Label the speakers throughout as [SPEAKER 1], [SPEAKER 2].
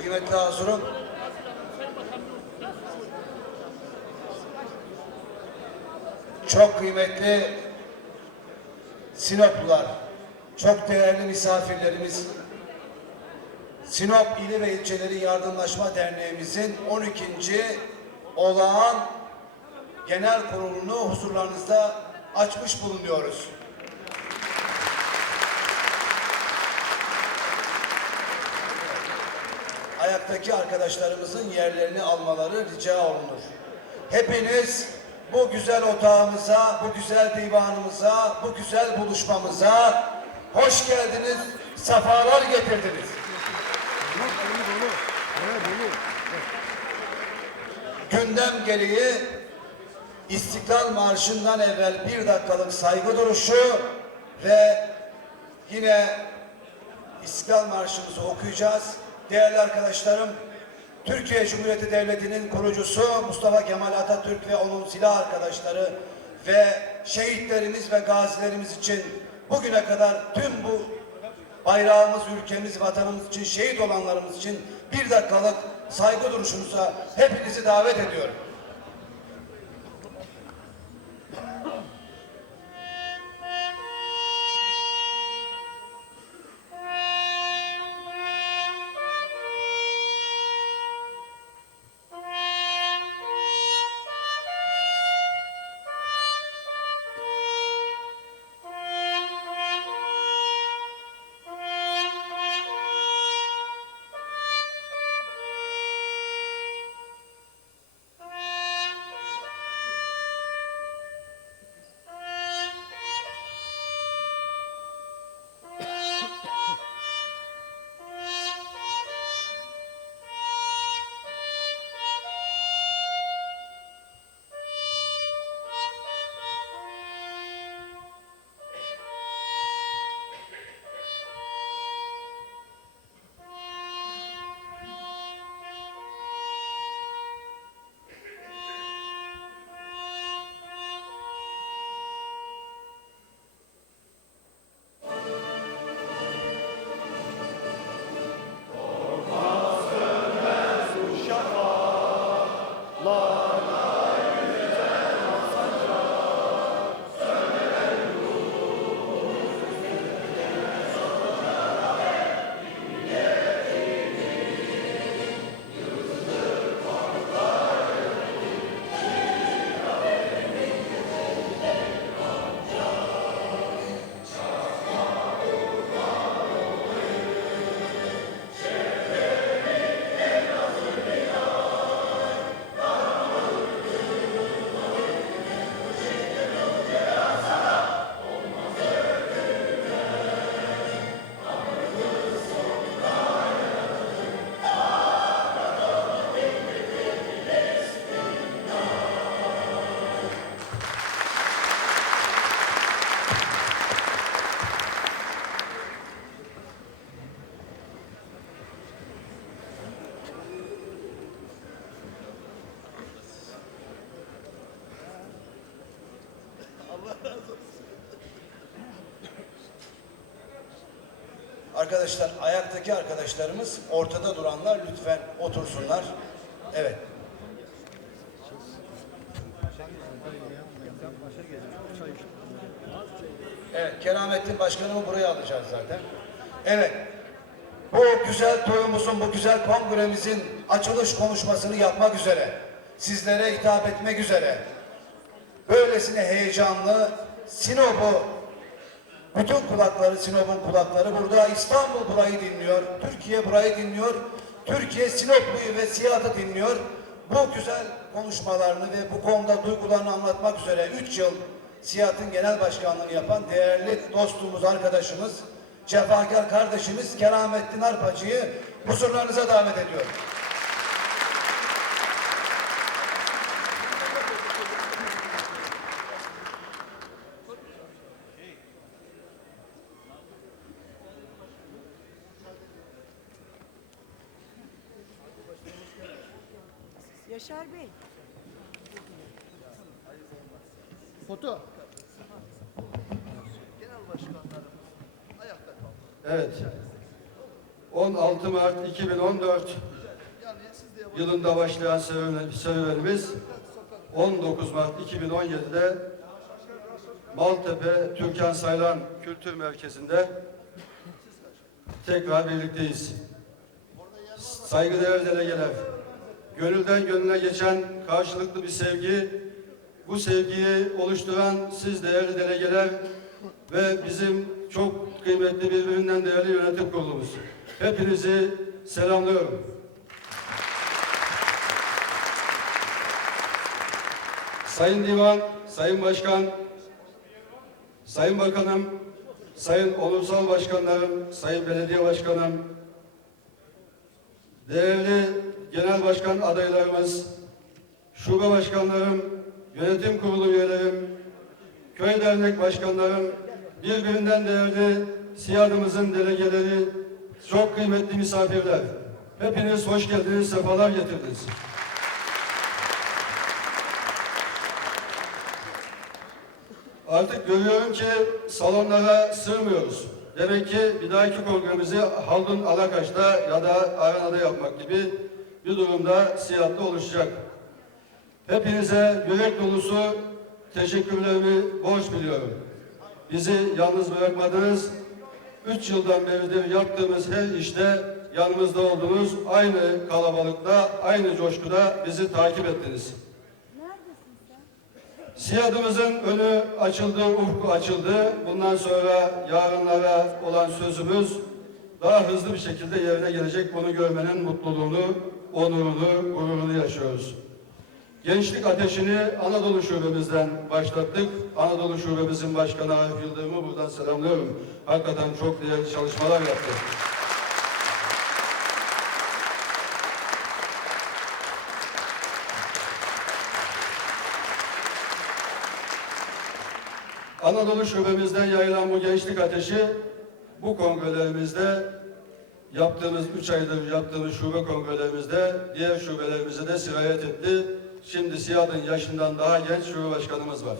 [SPEAKER 1] Kıymetli Hazırım, çok kıymetli Sinoplular, çok değerli misafirlerimiz, Sinop İli ve İlçeleri Yardımlaşma Derneğimizin 12. olağan genel kurulunu huzurlarınızda açmış bulunuyoruz. Ayaktaki arkadaşlarımızın yerlerini almaları rica olunur. Hepiniz bu güzel otağımıza, bu güzel divanımıza, bu güzel buluşmamıza hoş geldiniz, sefalar getirdiniz. Gündem gereği İstiklal Marşı'ndan evvel bir dakikalık saygı duruşu ve yine İstiklal Marşımızı okuyacağız. Değerli arkadaşlarım, Türkiye Cumhuriyeti Devleti'nin kurucusu Mustafa Kemal Atatürk ve onun silah arkadaşları ve şehitlerimiz ve gazilerimiz için bugüne kadar tüm bu bayrağımız, ülkemiz, vatanımız için şehit olanlarımız için bir dakikalık saygı duruşunuza hepinizi davet ediyorum. Arkadaşlar ayaktaki arkadaşlarımız ortada duranlar lütfen otursunlar. Evet. Evet, Keramettin Başkanımı buraya alacağız zaten. Evet, bu güzel toyumuzun, bu güzel kongremizin açılış konuşmasını yapmak üzere, sizlere hitap etmek üzere, böylesine heyecanlı Sinop'u bütün kulakları, Sinop'un kulakları burada. İstanbul burayı dinliyor. Türkiye burayı dinliyor. Türkiye Sinoplu'yu ve Siyah'ı dinliyor. Bu güzel konuşmalarını ve bu konuda duygularını anlatmak üzere 3 yıl Siyah'ın genel başkanlığını yapan değerli dostumuz, arkadaşımız, cefakar kardeşimiz Keramettin Arpacı'yı huzurlarınıza davet ediyorum.
[SPEAKER 2] Yaşar Bey.
[SPEAKER 3] Foto.
[SPEAKER 4] Evet. 16 Mart 2014 yılında başlayan serüven- serüvenimiz 19 Mart 2017'de Maltepe Türkan Saylan Kültür Merkezi'nde tekrar birlikteyiz. Saygıdeğer delegeler, gönülden gönüle geçen karşılıklı bir sevgi, bu sevgiyi oluşturan siz değerli delegeler ve bizim çok kıymetli birbirinden değerli yönetim kurulumuz. Hepinizi selamlıyorum. Sayın Divan, Sayın Başkan, Sayın Bakanım, Sayın Onursal Başkanlarım, Sayın Belediye Başkanım, değerli Genel Başkan adaylarımız, şube başkanlarım, yönetim kurulu üyelerim, köy dernek başkanlarım, birbirinden değerli siyadımızın delegeleri, çok kıymetli misafirler. Hepiniz hoş geldiniz, sefalar getirdiniz. Artık görüyorum ki salonlara sığmıyoruz. Demek ki bir dahaki kongremizi Haldun Alakaş'ta ya da Arena'da yapmak gibi bir durumda Siyah'ta oluşacak. Hepinize yürek dolusu teşekkürlerimi borç biliyorum. Bizi yalnız bırakmadınız. Üç yıldan beridir yaptığımız her işte yanımızda oldunuz. Aynı kalabalıkta, aynı coşkuda bizi takip ettiniz. Siyadımızın önü açıldı, ufku açıldı. Bundan sonra yarınlara olan sözümüz daha hızlı bir şekilde yerine gelecek. Bunu görmenin mutluluğunu, onurunu, gururunu yaşıyoruz. Gençlik ateşini Anadolu Şubemizden başlattık. Anadolu Şubemizin Başkanı Arif Yıldırım'ı buradan selamlıyorum. Hakikaten çok değerli çalışmalar yaptı. Anadolu Şubemizden yayılan bu gençlik ateşi bu kongrelerimizde yaptığımız üç aydır yaptığımız şube kongrelerimizde diğer şubelerimize de sirayet etti. Şimdi Siyad'ın yaşından daha genç şube başkanımız var.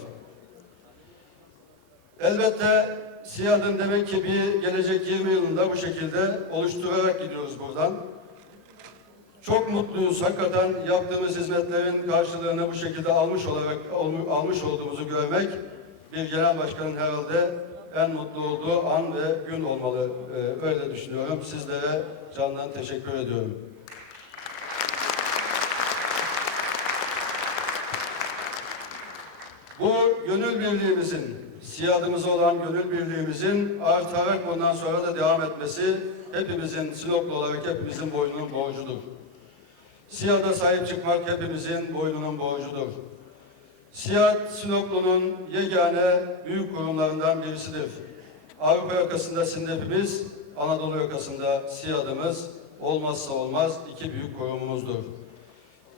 [SPEAKER 4] Elbette Siyad'ın demek ki bir gelecek 20 yılında bu şekilde oluşturarak gidiyoruz buradan. Çok mutluyuz hakikaten yaptığımız hizmetlerin karşılığını bu şekilde almış olarak almış olduğumuzu görmek bir genel başkanın herhalde en mutlu olduğu an ve gün olmalı. Ee, öyle düşünüyorum. Sizlere candan teşekkür ediyorum. Bu gönül birliğimizin, siyadımıza olan gönül birliğimizin artarak bundan sonra da devam etmesi hepimizin Sinoplu olarak hepimizin boynunun borcudur. Siyada sahip çıkmak hepimizin boynunun borcudur. Siyah Sinoplu'nun yegane büyük kurumlarından birisidir. Avrupa yakasında Sindepimiz, Anadolu yakasında Siyadımız olmazsa olmaz iki büyük kurumumuzdur.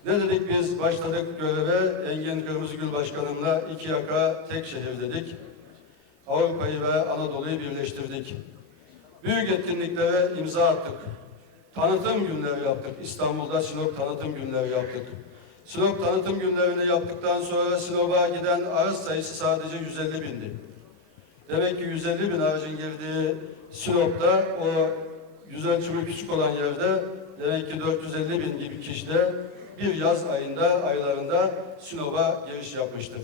[SPEAKER 4] Ne dedik biz başladık göreve Engin Kırmızıgül Başkanımla iki yaka tek şehir dedik. Avrupa'yı ve Anadolu'yu birleştirdik. Büyük etkinliklere imza attık. Tanıtım günleri yaptık. İstanbul'da Sinop tanıtım günleri yaptık. Sinop tanıtım günlerini yaptıktan sonra Sinop'a giden araç sayısı sadece 150 bindi. Demek ki 150 bin aracın girdiği Sinop'ta o yüz ölçümü küçük olan yerde demek ki 450 bin gibi kişi de bir yaz ayında, aylarında Sinop'a giriş yapmıştır.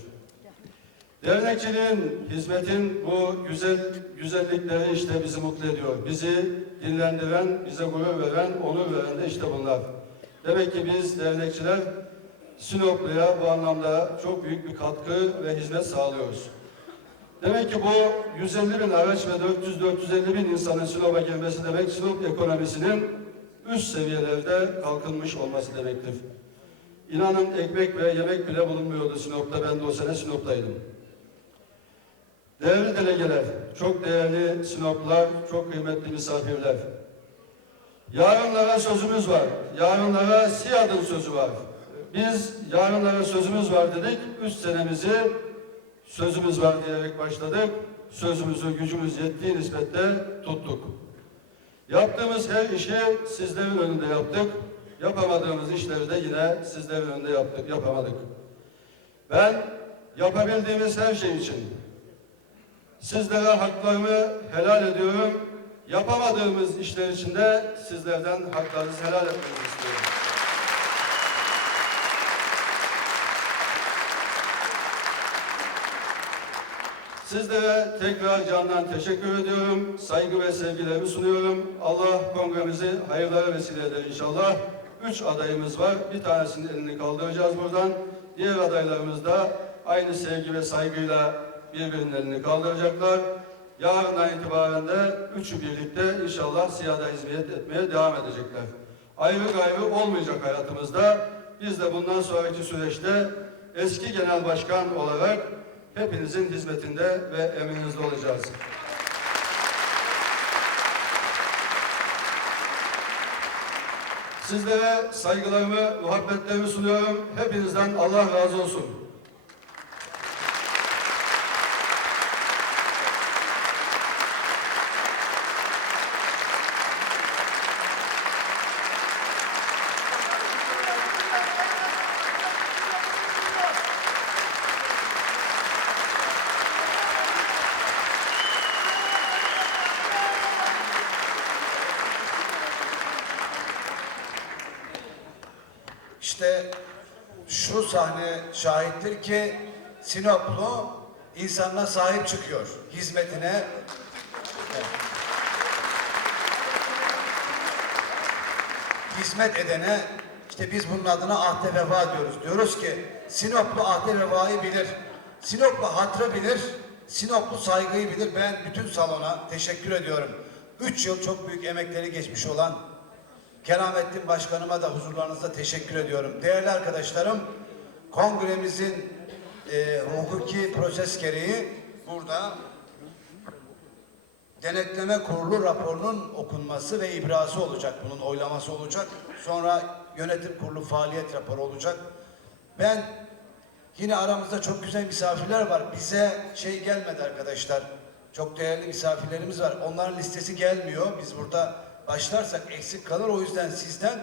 [SPEAKER 4] Dernekçiliğin, hizmetin bu güzel güzellikleri işte bizi mutlu ediyor. Bizi dinlendiren, bize gurur veren, onur veren de işte bunlar. Demek ki biz dernekçiler Sinoplu'ya bu anlamda çok büyük bir katkı ve hizmet sağlıyoruz. Demek ki bu 150 bin araç ve 400-450 bin insanın Sinop'a girmesi demek Sinop ekonomisinin üst seviyelerde kalkınmış olması demektir. İnanın ekmek ve yemek bile bulunmuyordu Sinop'ta. Ben de o sene Sinop'taydım. Değerli delegeler, çok değerli Sinoplular, çok kıymetli misafirler. Yarınlara sözümüz var. Yarınlara Siyad'ın sözü var. Biz yarınlara sözümüz var dedik. Üst senemizi sözümüz var diyerek başladık. Sözümüzü gücümüz yettiği nispetle tuttuk. Yaptığımız her işi sizlerin önünde yaptık. Yapamadığımız işleri de yine sizlerin önünde yaptık, yapamadık. Ben yapabildiğimiz her şey için sizlere haklarımı helal ediyorum. Yapamadığımız işler için de sizlerden haklarınızı helal etmenizi istiyorum. Sizlere tekrar candan teşekkür ediyorum. Saygı ve sevgilerimi sunuyorum. Allah kongremizi hayırlara vesile eder inşallah. Üç adayımız var. Bir tanesinin elini kaldıracağız buradan. Diğer adaylarımız da aynı sevgi ve saygıyla birbirinin elini kaldıracaklar. Yarından itibaren de üçü birlikte inşallah siyada hizmet etmeye devam edecekler. Ayrı gayrı olmayacak hayatımızda. Biz de bundan sonraki süreçte eski genel başkan olarak hepinizin hizmetinde ve emrinizde olacağız. Sizlere saygılarımı, muhabbetlerimi sunuyorum. Hepinizden Allah razı olsun.
[SPEAKER 1] İşte şu sahne şahittir ki Sinoplu insanına sahip çıkıyor. Hizmetine hizmet edene işte biz bunun adına ahde vefa diyoruz. Diyoruz ki Sinoplu ahde vefayı bilir. Sinoplu hatrı bilir. Sinoplu saygıyı bilir. Ben bütün salona teşekkür ediyorum. Üç yıl çok büyük emekleri geçmiş olan Keramettin Başkanıma da huzurlarınızda teşekkür ediyorum. Değerli arkadaşlarım, kongremizin e, hukuki proses gereği burada denetleme kurulu raporunun okunması ve ibrası olacak. Bunun oylaması olacak. Sonra yönetim kurulu faaliyet raporu olacak. Ben yine aramızda çok güzel misafirler var. Bize şey gelmedi arkadaşlar. Çok değerli misafirlerimiz var. Onların listesi gelmiyor. Biz burada başlarsak eksik kalır. O yüzden sizden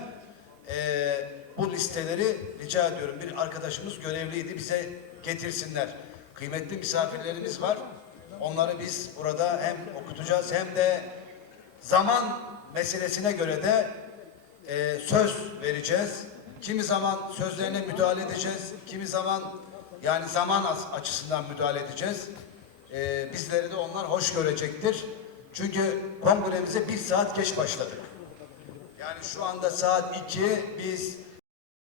[SPEAKER 1] eee, bu listeleri rica ediyorum. Bir arkadaşımız görevliydi. Bize getirsinler. Kıymetli misafirlerimiz var. Onları biz burada hem okutacağız hem de zaman meselesine göre de e, söz vereceğiz. Kimi zaman sözlerine müdahale edeceğiz. Kimi zaman yani zaman açısından müdahale edeceğiz. E, bizleri de onlar hoş görecektir. Çünkü kongremize bir saat geç başladık. Yani şu anda saat 2 biz